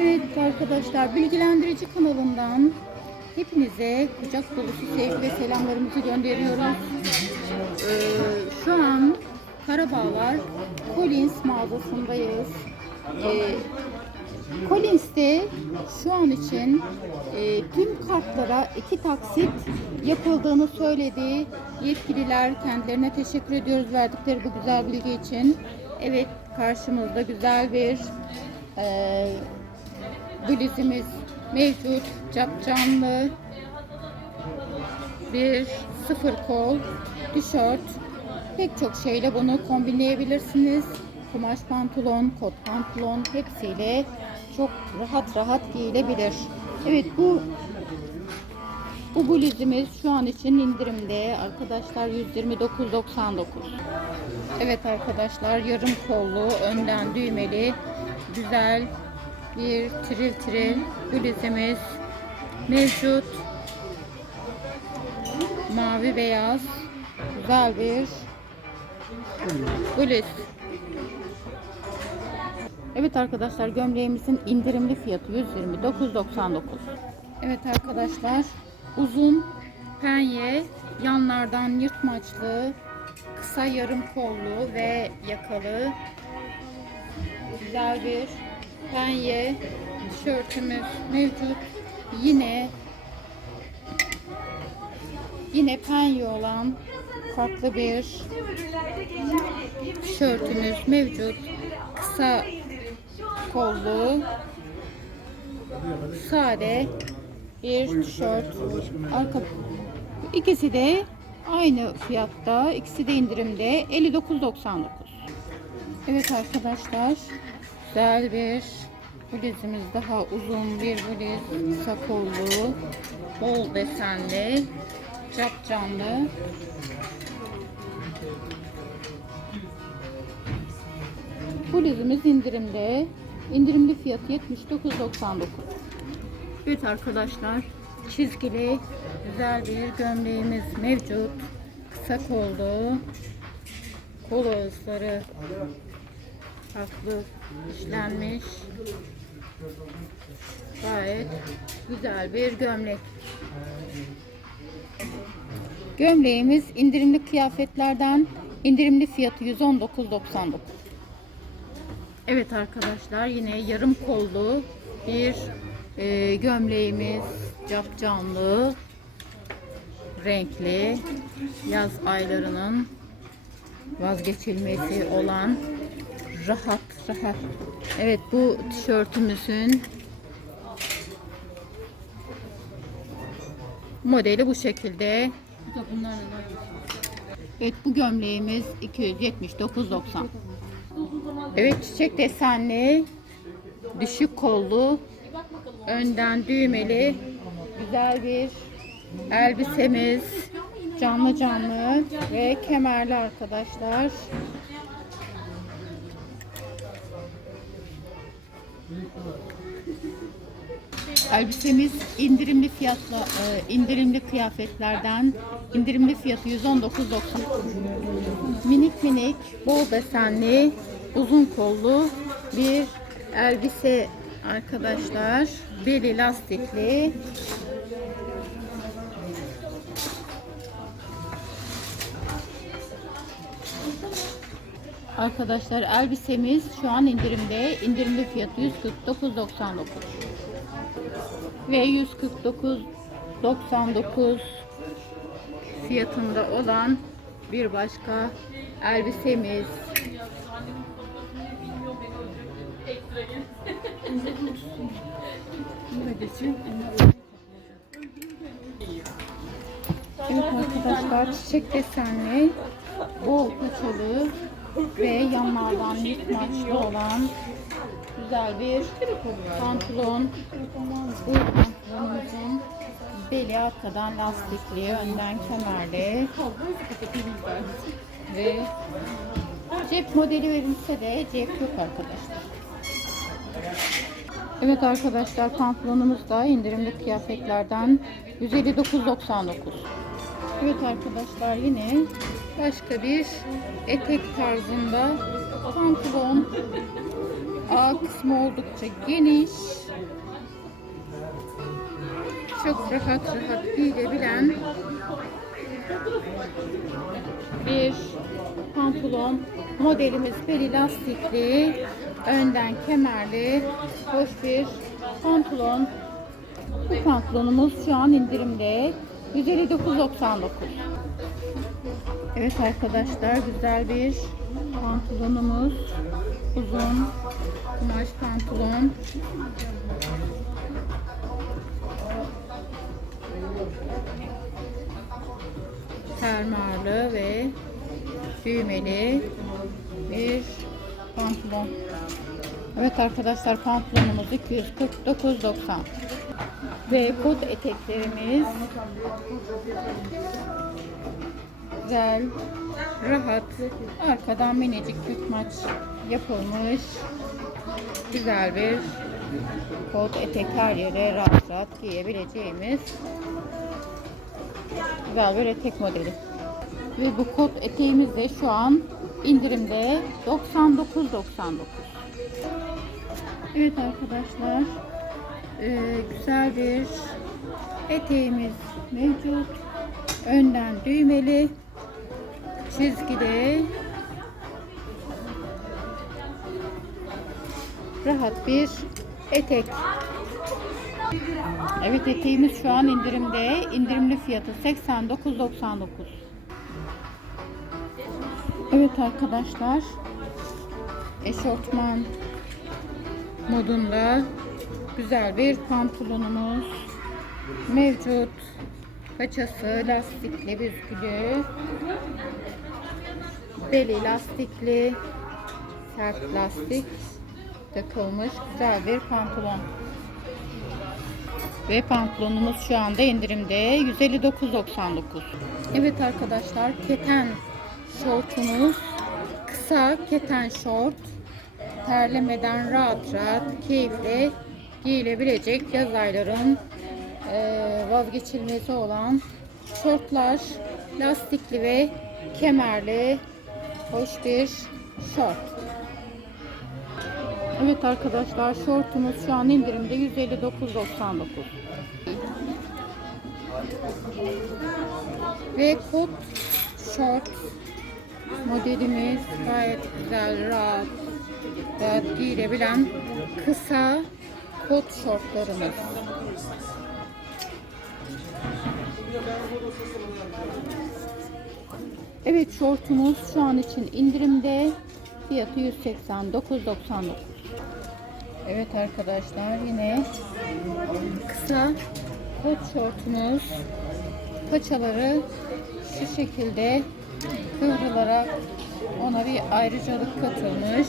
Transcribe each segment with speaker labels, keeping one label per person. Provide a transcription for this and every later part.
Speaker 1: Evet arkadaşlar bilgilendirici kanalından hepinize kucak dolusu sevgi ve selamlarımızı gönderiyoruz. Ee, şu an Karabağlar Collins mağazasındayız. Ee, Collins'te şu an için e, tüm kartlara iki taksit yapıldığını söyledi. Yetkililer kendilerine teşekkür ediyoruz verdikleri bu güzel bilgi için. Evet karşımızda güzel bir e, bluzumuz mevcut. Capcanlı bir sıfır kol tişört. Pek çok şeyle bunu kombinleyebilirsiniz. Kumaş pantolon, kot pantolon hepsiyle çok rahat rahat giyilebilir. Evet bu bu bluzumuz şu an için indirimde. Arkadaşlar 129.99. Evet arkadaşlar yarım kollu, önden düğmeli, güzel bir tril tril bluzumuz mevcut. Mavi beyaz güzel bir bluz. Evet arkadaşlar gömleğimizin indirimli fiyatı 129.99. Evet arkadaşlar uzun penye yanlardan yırtmaçlı kısa yarım kollu ve yakalı güzel bir penye tişörtümüz mevcut. Yine yine penye olan farklı bir tişörtümüz mevcut. Kısa kollu sade bir tişört. Arka ikisi de aynı fiyatta. İkisi de indirimde 59.99. Evet arkadaşlar güzel bir bluzumuz daha uzun bir bluz kısa kollu bol desenli cap canlı. Bluzumuz indirimde. İndirimli fiyatı 79.99 Evet arkadaşlar çizgili güzel bir gömleğimiz mevcut. Kısa kollu kol ağızları farklı işlenmiş gayet güzel bir gömlek. Gömleğimiz indirimli kıyafetlerden indirimli fiyatı 119.99 Evet arkadaşlar yine yarım kollu bir e, gömleğimiz cap canlı renkli yaz aylarının vazgeçilmesi olan rahat rahat. Evet bu tişörtümüzün modeli bu şekilde. Evet bu gömleğimiz 279.90. Evet çiçek desenli düşük kollu önden düğmeli güzel bir elbisemiz canlı canlı ve kemerli arkadaşlar. Elbisemiz indirimli fiyatla e, indirimli kıyafetlerden indirimli fiyatı 119.90. Minik minik bol desenli uzun kollu bir elbise arkadaşlar. Beli lastikli. Arkadaşlar elbisemiz şu an indirimde. İndirimli fiyatı 149.99 ve 149.99 fiyatında olan bir başka elbisemiz. Evet arkadaşlar çiçek desenli bol paçalı ve yanlardan yırtmaçlı olan güzel bir pantolon. Bu pantolonumuzun beli arkadan lastikli, önden kemerli ve cep modeli verilse de cep yok arkadaşlar. Evet arkadaşlar pantolonumuz da indirimli kıyafetlerden 159.99. Evet arkadaşlar yine başka bir etek tarzında pantolon A kısmı oldukça geniş. Çok rahat rahat giyilebilen bir pantolon. Modelimiz beli lastikli, önden kemerli, hoş bir pantolon. Bu pantolonumuz şu an indirimde 159.99. Evet arkadaşlar güzel bir pantolonumuz. Uzun kumaş pantolon. Fermuarlı ve düğmeli bir pantolon. Evet arkadaşlar pantolonumuz 249.90 ve kot eteklerimiz güzel, rahat, arkadan minicik maç yapılmış güzel bir kot etek her yere rahat rahat giyebileceğimiz güzel bir etek modeli. Ve bu kot eteğimiz de şu an indirimde 99.99. Evet arkadaşlar e, güzel bir eteğimiz mevcut. Önden düğmeli çizgili rahat bir etek. Evet eteğimiz şu an indirimde. İndirimli fiyatı 89.99. Evet arkadaşlar. Eşortman modunda güzel bir pantolonumuz mevcut. Paçası lastikli büzgülü. Beli lastikli. Sert lastik takılmış güzel bir pantolon. Ve pantolonumuz şu anda indirimde 159.99. Evet arkadaşlar keten şortumuz kısa keten şort terlemeden rahat rahat keyifle giyilebilecek yaz ayların eee, vazgeçilmezi olan şortlar lastikli ve kemerli hoş bir şort. Evet arkadaşlar şortumuz şu an indirimde 159.99. Ve kot şort modelimiz gayet güzel, rahat, rahat giyilebilen kısa kot şortlarımız. Evet şortumuz şu an için indirimde. Fiyatı 189.99. Evet arkadaşlar yine kısa kot şortumuz. Paçaları şu şekilde kıvrılarak ona bir ayrıcalık katılmış.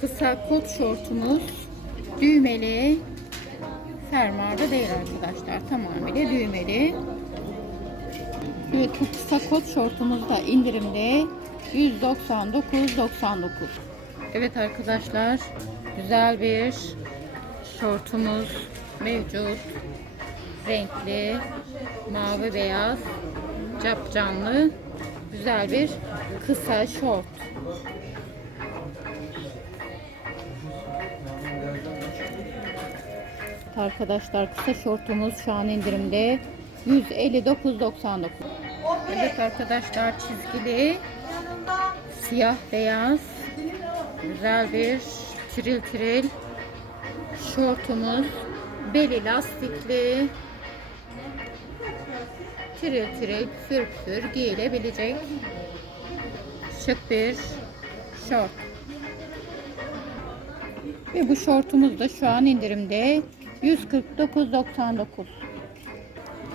Speaker 1: Kısa kot şortumuz düğmeli fermuarda değil arkadaşlar. Tamamıyla düğmeli. Bu kısa kot şortumuz da indirimde 199.99 Evet arkadaşlar güzel bir şortumuz mevcut. Renkli mavi beyaz capcanlı güzel bir kısa şort Arkadaşlar kısa şortumuz şu an indirimde 159.99. Evet arkadaşlar çizgili siyah beyaz güzel bir tiril tiril şortumuz beli lastikli tiril tiril pür pür giyilebilecek şık bir şort. Ve bu şortumuz da şu an indirimde 149.99.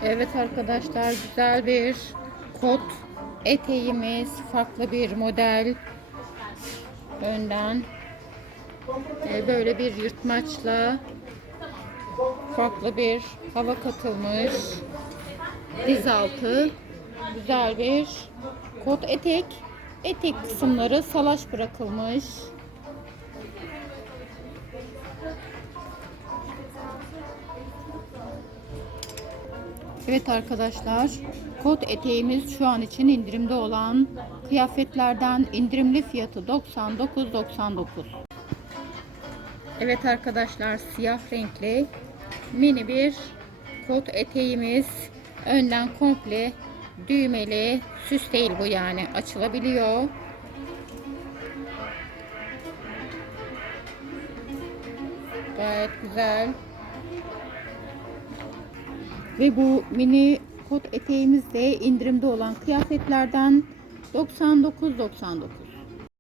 Speaker 1: Evet arkadaşlar güzel bir kot eteğimiz farklı bir model. Önden e, böyle bir yırtmaçla farklı bir hava katılmış. Diz altı güzel bir kot etek. Etek kısımları salaş bırakılmış Evet arkadaşlar, kot eteğimiz şu an için indirimde olan kıyafetlerden indirimli fiyatı 99.99. Evet arkadaşlar, siyah renkli mini bir kot eteğimiz. Önden komple düğmeli, süs değil bu yani açılabiliyor. Gayet güzel. Ve bu mini kot eteğimiz de indirimde olan kıyafetlerden 99.99.